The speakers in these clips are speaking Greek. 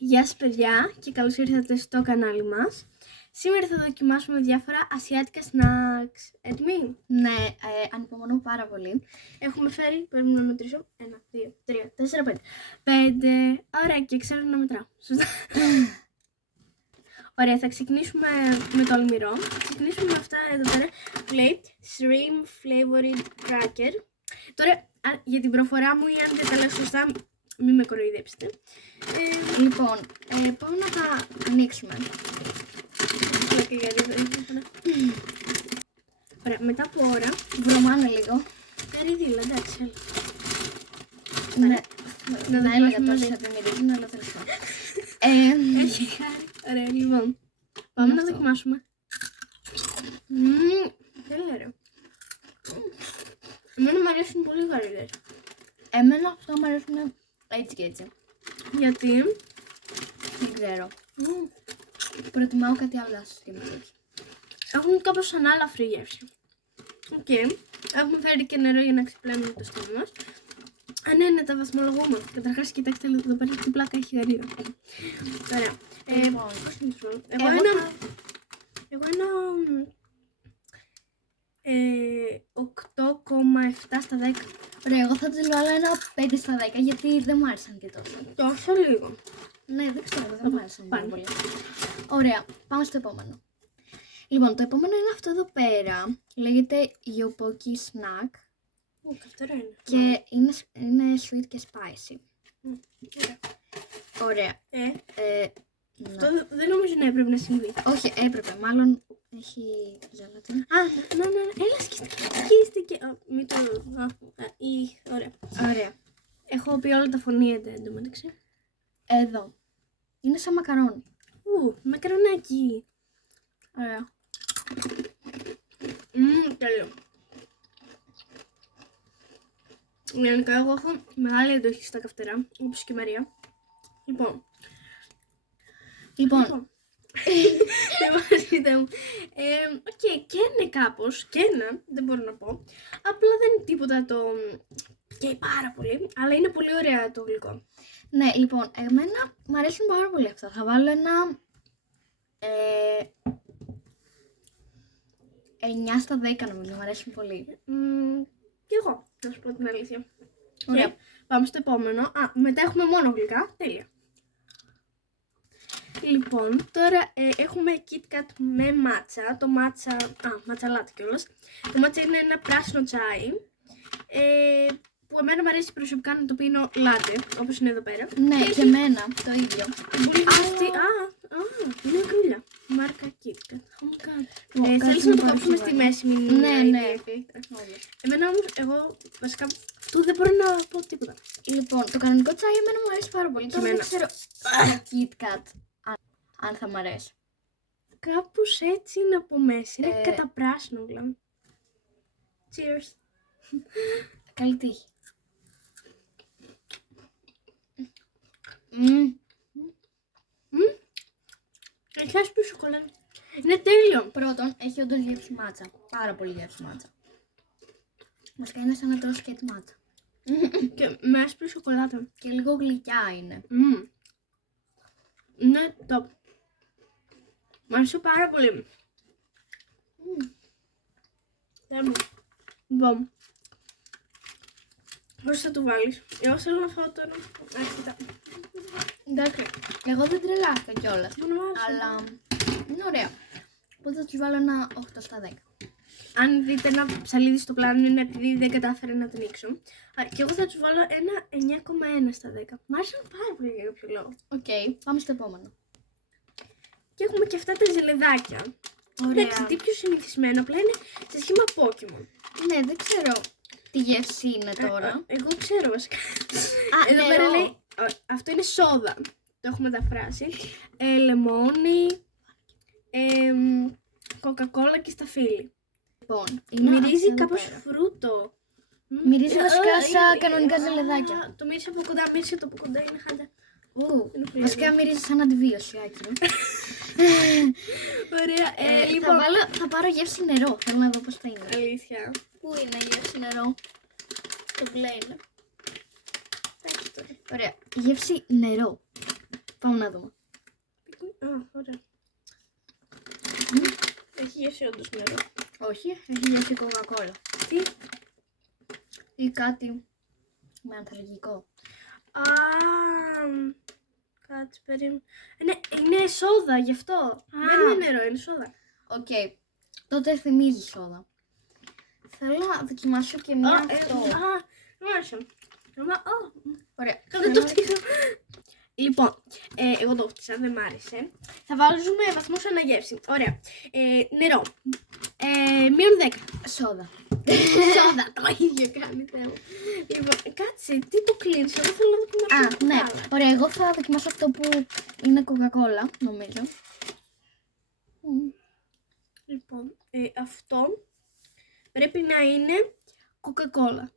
Γεια σας παιδιά και καλώς ήρθατε στο κανάλι μας. Σήμερα θα δοκιμάσουμε διάφορα ασιάτικα snacks. Έτοιμοι? Ναι, ανυπομονώ πάρα πολύ. Έχουμε φέρει, πρέπει να μετρήσω, 1, 2, 3, 4, 5. 5, ωραία, και ξέρω να μετράω. Σωστά. Ωραία, θα ξεκινήσουμε με το αλμυρό. Θα ξεκινήσουμε με αυτά εδώ πέρα που λέει Shrimp Flavored Cracker. Τώρα, για την προφορά μου ή αν δεν τα λέω σωστά, μην με κοροϊδέψετε. Λοιπόν, πάμε να τα ανοίξουμε. Ωραία, μετά από ώρα. Βρωμάνε λίγο. Περίδηλα, εντάξει. Ναι, να να έλεγα δοκιμάσουμε τόσο θα επιμυρίζουν, αλλά τέλος πάντων. Έχει χάρη. Ωραία, λοιπόν. Πάμε να δοκιμάσουμε. Τέλεια, ρε. Εμένα μου αρέσουν πολύ γαρίδες. Εμένα αυτά μου αρέσουν έτσι και έτσι. Γιατί? Δεν ξέρω. Προτιμάω κάτι άλλο συστήματος. Έχουν κάπως ανάλαφρη γεύση. Οκ. Έχουμε φέρει και νερό για να ξεπλένουμε το στόμα μας. Ναι, τα βαθμολογούμε. Καταρχάς, κοιτάξτε εδώ πέρα τι πλάκα έχει γαρίδα. Ωραία. Πώς είναι το εγώ ένα 8,7 στα 10. Ωραία, εγώ θα τους βάλω ένα 5 στα 10 γιατί δεν μου άρεσαν και τόσο. Τόσο λίγο. Ναι, δεν ξέρω, δεν μου άρεσαν πάρα πολύ. Ωραία, πάμε στο επόμενο. Λοιπόν, το επόμενο είναι αυτό εδώ πέρα. Λέγεται Yopoki Snack. Καυτερό είναι. Και είναι sweet και spicy. Ωραία. Αυτό δεν νομίζω να έπρεπε να συμβεί. Όχι, έπρεπε. Μάλλον έχει ζελατίνη. Ναι. Έλα, σκίστηκε. Μην το... Ωραία. Ωραία. Έχω πει όλα τα φωνήεντα εντωμεταξύ. Εδώ. Είναι σαν μακαρόνι. Μακαρονάκι. Ωραία. Τέλειο. Γενικά εγώ έχω μεγάλη εντοχή στα καυτερά, όπως και η Μαρία. Λοιπόν. Και είναι κάπως, δεν μπορώ να πω. Απλά δεν είναι τίποτα το και πάρα πολύ, αλλά είναι πολύ ωραία το γλυκό. Ναι, λοιπόν, εμένα μου αρέσουν πάρα πολύ αυτά. Θα βάλω ένα 9 στα 10 νομίζω, μου αρέσουν πολύ. Και εγώ, να σου πω την αλήθεια. Ωραία. Πάμε στο επόμενο. Μετά έχουμε μόνο γλυκά. Τέλεια. Λοιπόν, τώρα έχουμε KitKat με μάτσα. Το μάτσα, μάτσα λάτι κιόλας. Το μάτσα είναι ένα πράσινο τσάι. Που εμένα μου αρέσει προσωπικά να το πίνω λάτε, όπως είναι εδώ πέρα. Ναι, και εμένα το ίδιο. Είναι κρούλια. Μάρκα KitKat. Θέλεις να το κόψουμε στη μέση, μην ναι. Εμένα όμως, εγώ βασικά αυτό δεν μπορώ να πω τίποτα. Λοιπόν, το κανονικό τσάι εμένα μου αρέσει πάρα πολύ. Και τώρα δεν εμένα. ξέρω KitKat αν θα μου αρέσει. Κάπως έτσι είναι από μέσα. Είναι κατά πράσινο γλάμμα. Cheers. Καλή τύχη. Έχει άσπρη σοκολάτα. Είναι τέλειο. Πρώτον, έχει όντως γεύση μάτσα. Πάρα πολύ γεύση μάτσα. Βασικά είναι σαν να τρως και τη μάτσα. Και με άσπρη σοκολάτα. Και λίγο γλυκιά είναι. Είναι top. Μ' αρέσει πάρα πολύ. Λοιπόν, πώς θα το βάλεις? Εγώ θέλω να φάω τώρα. Άρχιτα. Εντάξει, εγώ δεν τρελάθηκα κιόλας. Αλλά είναι ωραία. Οπότε θα τους βάλω ένα 8 στα 10. Αν δείτε ένα ψαλίδι στο πλάνο είναι επειδή δεν κατάφερα να το ανοίξω. Και εγώ θα τους βάλω ένα 9,1 στα 10. Μ' άρεσαν πάρα πολύ για κάποιο λόγο. Οκ, πάμε στο επόμενο. Και έχουμε και αυτά τα ζελεδάκια. Ωραία. Εντάξει, τι πιο συνηθισμένο, απλά είναι σε σχήμα Pokemon. Ναι, δεν ξέρω τι γεύση είναι τώρα. Εγώ ξέρω βασικά. Εδώ νερό. πέρα λέει, αυτό είναι σόδα. Το έχω μεταφράσει. Λεμόνι, κοκακόλα και σταφύλι. Λοιπόν, μυρίζει κάπως φρούτο. Μυρίζει βασικά σαν κανονικά ζελεδάκια. Το μύρισε από κοντά, μύρισε το από κοντά, είναι χάλια. Βασικά μυρίζει σαν αντιβίωση, άκυρο. Ωραία, λοιπόν. Θα πάρω γεύση νερό, θέλω να δω πώς θα είναι. Αλήθεια. Πού είναι η γεύση νερό? Το μπλε είναι. Ωραία, γεύση νερό. Πάμε να δούμε. Α, ωραία. Έχει γεύση όντως νερό. Όχι, έχει γεύση κοκακόλα. Τι? Ή κάτι με ανθρακικό. Α, κάτσε περίμενε. Ναι, είναι σόδα γι' αυτό. Δεν είναι νερό, είναι σόδα. Οκ. Τότε θυμίζει σόδα. Θέλω να δοκιμάσω και μία αυτό. Μου άρεσε. Ωραία. Δεν το φτύσω. Λοιπόν, εγώ το φτύσα, δεν μ' άρεσε. Θα βάλουμε βαθμούς αναγεύση. Ωραία. Νερό. -10. Σόδα. Σόδα. Το ίδιο κάνει θέμα. Λοιπόν, κάτσε, τι το κλείνεις, εγώ θέλω να δοκιμάσω. Α, ναι. Ωραία, εγώ θα δοκιμάσω αυτό που είναι κοκακόλα, νομίζω. Λοιπόν, αυτό πρέπει να είναι κοκακόλα.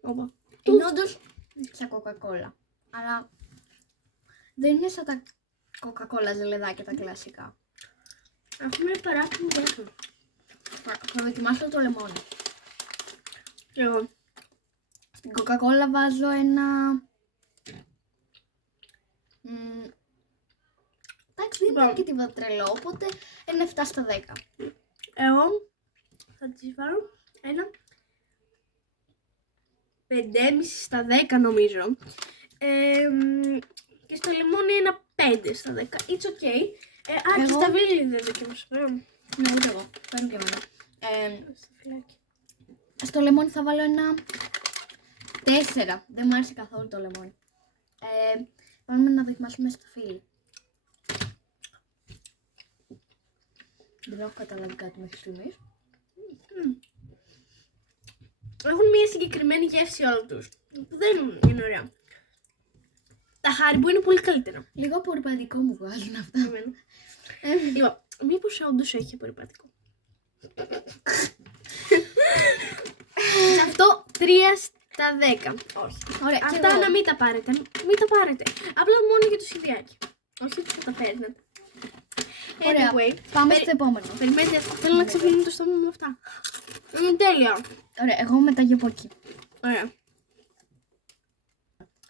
Είναι όντως σαν κοκακόλα. Αλλά δεν είναι σαν τα κοκακόλα ζελεδάκια τα κλασικά. Έχουμε παράπονο γεύση. Θα δοκιμάσω το λεμόνι. Και εγώ. Στην κοκακόλα βάζω ένα... Εντάξει, δεν είναι και τίποτα τρελό, οπότε ένα 7 στα 10. Εγώ θα τις βάλω ένα 5,5 στα 10 νομίζω. Και στο λιμόνι ένα 5 στα 10. It's okay. Και στα βίλια δεν δοκίμασα. Ναι, ούτε εγώ. Παίρνω και εμένα. Στο φυλάκι. Στο λεμόνι θα βάλω ένα 4. Δεν μου άρεσε καθόλου το λεμόνι. Πάμε να δοκιμάσουμε στο φύλλο. Δεν έχω καταλάβει κάτι μέχρι στιγμής. Έχουν μια συγκεκριμένη γεύση όλοι τους, που δεν είναι ωραία. Τα Haribo είναι πολύ καλύτερα. Λίγο απορριπαντικό μου βγάζουν αυτά. Λοιπόν, μήπως όντως έχει απορριπαντικό. Σε αυτό 3 στα 10. Όχι. Ωραία, αυτά να μην τα πάρετε. Μην τα πάρετε. Απλά μόνο για το σχεδιάκι. Όχι ότι θα τα παίρνετε. Ωραία. Anyway, πάμε στο επόμενο. Περιμένετε, θέλω να ξεφύγει το στόμα μου με αυτά. Είναι τέλεια. Ωραία, εγώ μεταγγεώ από εκεί. Ωραία.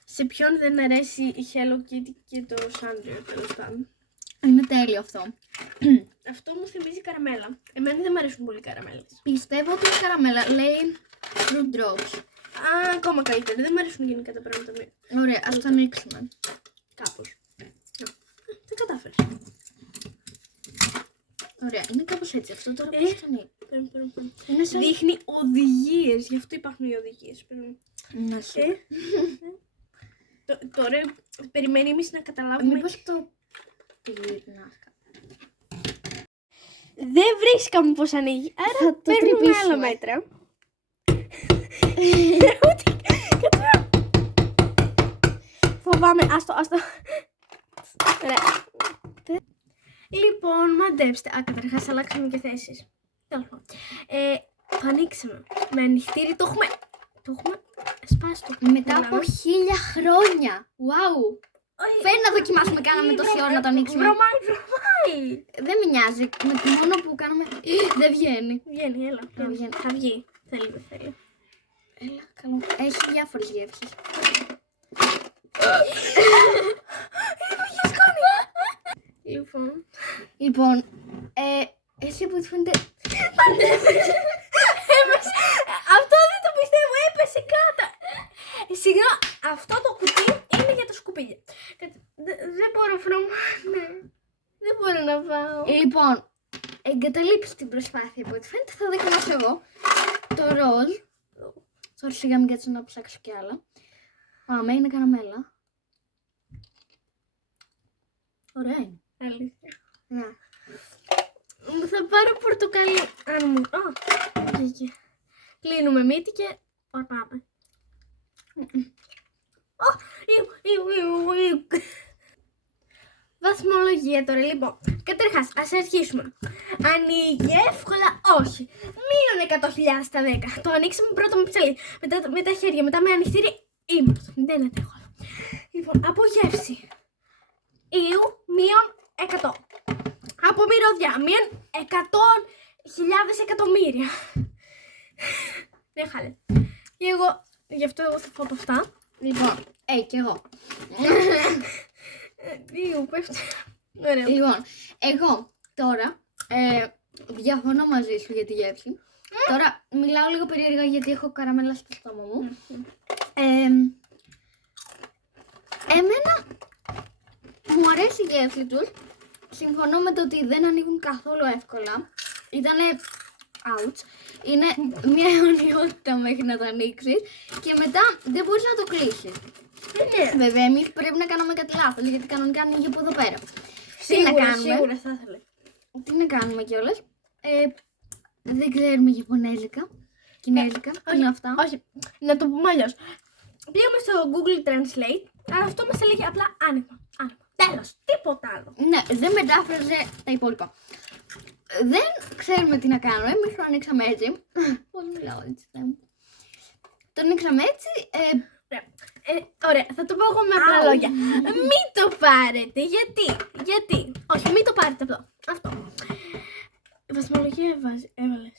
Σε ποιον δεν αρέσει η Hello Kitty και το Sanrio, τέλος πάντων. Είναι τέλειο αυτό. Αυτό μου θυμίζει καραμέλα. Εμένα δεν μου αρέσουν πολύ καραμέλες. Πιστεύω ότι είναι καραμέλα. Λέει fruit drops. Ακόμα καλύτερα. Δεν μου αρέσουν γενικά τα πράγματα με. Ωραία, ας το ανοίξουμε. Κάπως. Δεν κατάφερες. Ωραία, είναι κάπως έτσι. Αυτό τώρα πώς το ανοίγει. Είναι σαν... Δείχνει οδηγίες. Γι' αυτό υπάρχουν οι οδηγίες. Να σου. Τώρα περιμένει εμείς να καταλάβουμε. Μήπως το πυρνάσκα. Δεν βρίσκαμε πώς ανοίγει. Άρα παίρνουμε άλλο μέτρα. Φοβάμαι. Άστο. Λοιπόν, μαντέψτε. Καταρχάς αλλάξαμε και θέσεις. Τέλος πάντων. Το ανοίξαμε. Με ανοιχτήρι το έχουμε σπάσει το. Μετά από 1000 χρόνια. Wow. Φέρνει να δοκιμάσουμε, κάναμε τόση ώρα να το ανοίξουμε. Βρωμάει. Δεν με νοιάζει. Με το μόνο που κάναμε. Δεν βγαίνει. Βγαίνει, έλα. Θα βγει. Θέλει, δεν θέλει. Έλα, καλό. Έχει διάφορες γεύσεις. Λοιπόν, εσύ που φαίνεται... Αυτό δεν το πιστεύω, έπεσε κάτω. Συγγνώμη, αυτό το κουτί είναι για τα σκουπίδια. Δεν μπορώ, δεν μπορώ να πάω. Λοιπόν, εγκαταλείψει την προσπάθεια που φαίνεται, θα δοκιμάσω εγώ το ροζ. Τώρα σιγά μην κάτσω να ψάξω κι άλλα. Πάμε, είναι καραμέλα. Ωραία είναι. Αλήθεια. Ναι. Θα πάρω πορτοκαλί. Αν μου... βγήκε. Κλείνουμε μύτη και... πάμε. Βαθμολογία τώρα, λοιπόν. Καταρχάς, ας αρχίσουμε. Ανοίγει εύκολα, όχι. -100.000 στα 10. Το ανοίξαμε πρώτα με ψαλί. Μετά με τα χέρια, μετά με ανοιχτήρι. Ήμαρτο. Δεν αντέχω. Λοιπόν, από γεύση. Ιου, -100. Από μυρωδιά, -100.000 εκατομμύρια. Δεν χάλε. Και εγώ, γι' αυτό εγώ θα φάω από αυτά. Λοιπόν, κι εγώ. Δύο, πέφτει. Ωραία. Λοιπόν, εγώ τώρα διαφωνώ μαζί σου για τη γεύση. Τώρα μιλάω λίγο περίεργα γιατί έχω καραμέλα στο στόμα μου. Εμένα μου αρέσει η γεύση τους. Συμφωνώ με το ότι δεν ανοίγουν καθόλου εύκολα. Ήτανε ouch. Είναι μια αιωνιότητα μέχρι να το ανοίξεις και μετά δεν μπορείς να το κλείσεις. Ναι. Βέβαια, εμείς πρέπει να κάνουμε κάτι λάθος γιατί κανονικά ανοίγει από εδώ πέρα. Σίγουρα θα ήθελα. Τι να κάνουμε κιόλας. Δεν ξέρουμε Ιαπωνέζικα. Κινέζικα. Τι είναι αυτά. Όχι, να το πούμε αλλιώς. Πήγαμε στο Google Translate, αλλά αυτό μας έλεγε απλά άνοιγμα. Τέλος, τίποτα άλλο. Ναι, δεν μετάφραζε τα υπόλοιπα. Δεν ξέρουμε τι να κάνουμε. Εμείς το ανοίξαμε έτσι. Πώς μιλάω έτσι, Θεέ μου. Το ανοίξαμε έτσι. Ωραία, θα το πω εγώ με απλά λόγια. Μην το πάρετε. Γιατί. Όχι, μην το πάρετε απλό. Αυτό. Η βαθμολογία έβαλες.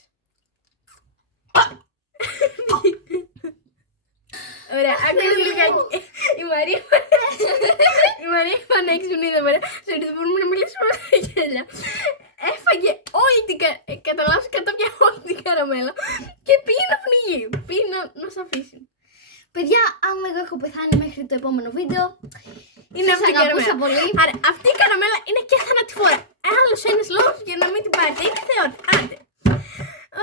Ωραία, άκουσα λιγάκι. Η Μαρία πανέξυπνη εδώ πέρα. Sorry, δεν μπορούμε να μιλήσουμε με τα γέλια. Έφαγε όλη την καταλάβεις, κατάπια όλη την καραμέλα και πήγε να πνιγεί. Πήγε να σ' αφήσει. Παιδιά, αν εγώ έχω πεθάνει μέχρι το επόμενο βίντεο, Είναι σας αυτή η αγαπούσα καραμέλα. πολύ. Άρα, αυτή η καραμέλα είναι και θανατηφόρα. Άλλος ένας λόγος για να μην την πάρετε. Είναι θεότητα. Άντε.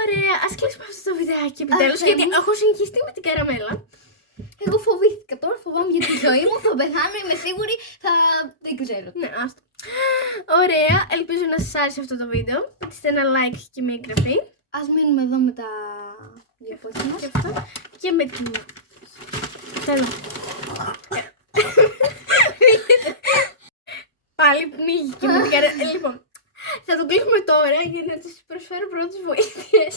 Ωραία, ας κλείσουμε αυτό το βιντεάκι επιτέλους. Γιατί έχω συγχυστεί με την καραμέλα. Εγώ φοβήθηκα τώρα, φοβάμαι για τη ζωή μου, θα πεθάνω, είμαι σίγουρη, δεν ξέρω. Ναι, άστο. Ωραία, ελπίζω να σας άρεσε αυτό το βίντεο. Πατήστε ένα like και μια εγγραφή. Ας μείνουμε εδώ με τα διαφώτια μας. Και αυτό. Και με την... Θέλω. Πάλι πνίγηκε με την καραμέλα. Λοιπόν, θα το κλείσουμε τώρα για να σας προσφέρω πρώτες βοήθειες.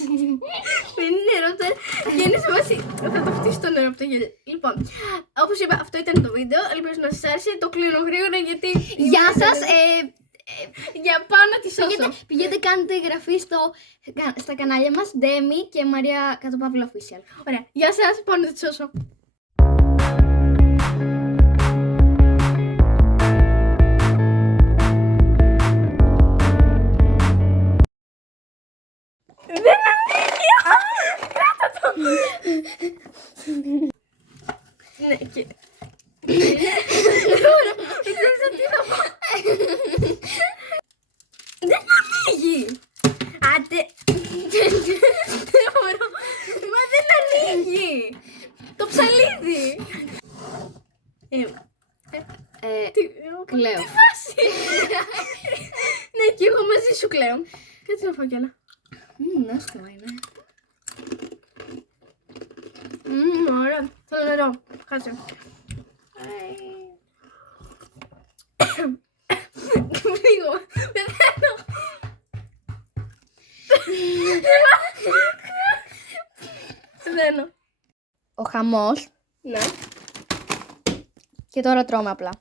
Δεν είναι νερό τώρα. Για να σε βάσει. Θα το φτύσω το νερό από το γέλιο. Λοιπόν, όπως είπα, αυτό ήταν το βίντεο. Ελπίζω να σας άρεσε. Το κλείνω γρήγορα γιατί... Γεια σας! Για πάω να τη σώσω. Πηγαίνετε, κάντε εγγραφή στα κανάλια μας, Demi και Μαρία _Official. Ωραία. Γεια σας, πάω να τη σώσω. Δεν ανοίγει! Κράτα το! Ναι, και... Δεν ξέρω τι θα πω. Δεν ανοίγει! Άντε! Δεν μπορώ! Μα δεν ανοίγει! Το ψαλίδι! Κλαίω. Τι φάση! Ναι, και εγώ μαζί σου κλαίω. Κάτσε να φάω κι άλλα. Νόστιμα είναι. Ωραία. Θέλω νερό. Κάτσε. Πνίγω. Πεθαίνω. Πεθαίνω. Ο χαμός Ναι. και τώρα τρώμε απλά.